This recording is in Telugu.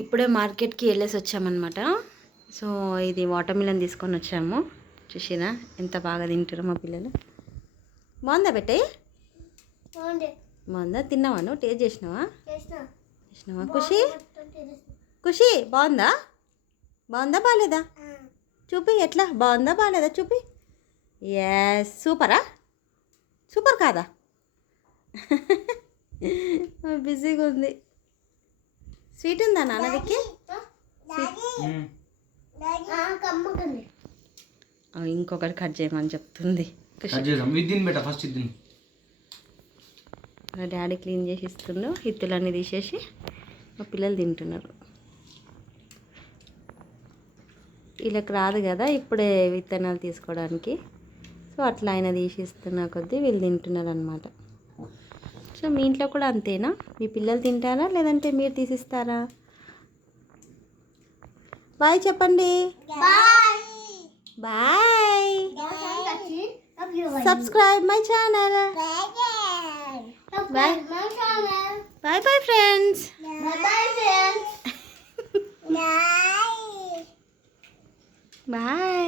ఇప్పుడే మార్కెట్కి వెళ్ళేసి వచ్చామన్నమాట. సో ఇది వాటర్ మిలన్ తీసుకొని వచ్చాము. చూసినా ఎంత బాగా తింటారో మా పిల్లలు. బాగుందా బెట్టే? బాగుందా? తిన్నావా? నువ్వు టేస్ట్ చేసినావా? చేసినావా? ఖుషి ఖుషి బాగుందా? బాగుందా బాగాలేదా? చూపి ఎట్లా బాగుందా బాగాలేదా చూపి. ఎస్ సూపరా? సూపర్ కాదా? బిజీగా ఉంది. స్వీట్ ఉందా నాన్నదికి? ఇంకొకటి కట్ చేయమని చెప్తుంది. డాడీ క్లీన్ చేసి ఇస్తుండు. హిత్తులన్నీ తీసేసి మా పిల్లలు తింటున్నారు. వీళ్ళకి రాదు కదా ఇప్పుడే విత్తనాలు తీసుకోవడానికి. సో అట్లా ఆయన తీసిస్తున్న కొద్దీ వీళ్ళు తింటున్నారు అనమాట. సో మీ ఇంట్లో కూడా అంతేనా? మీ పిల్లలు తింటారా లేదంటే మీరు తీసిస్తారా? బాయ్ చెప్పండి. Bye. Subscribe my channel. Bye bye bye friends. Bye.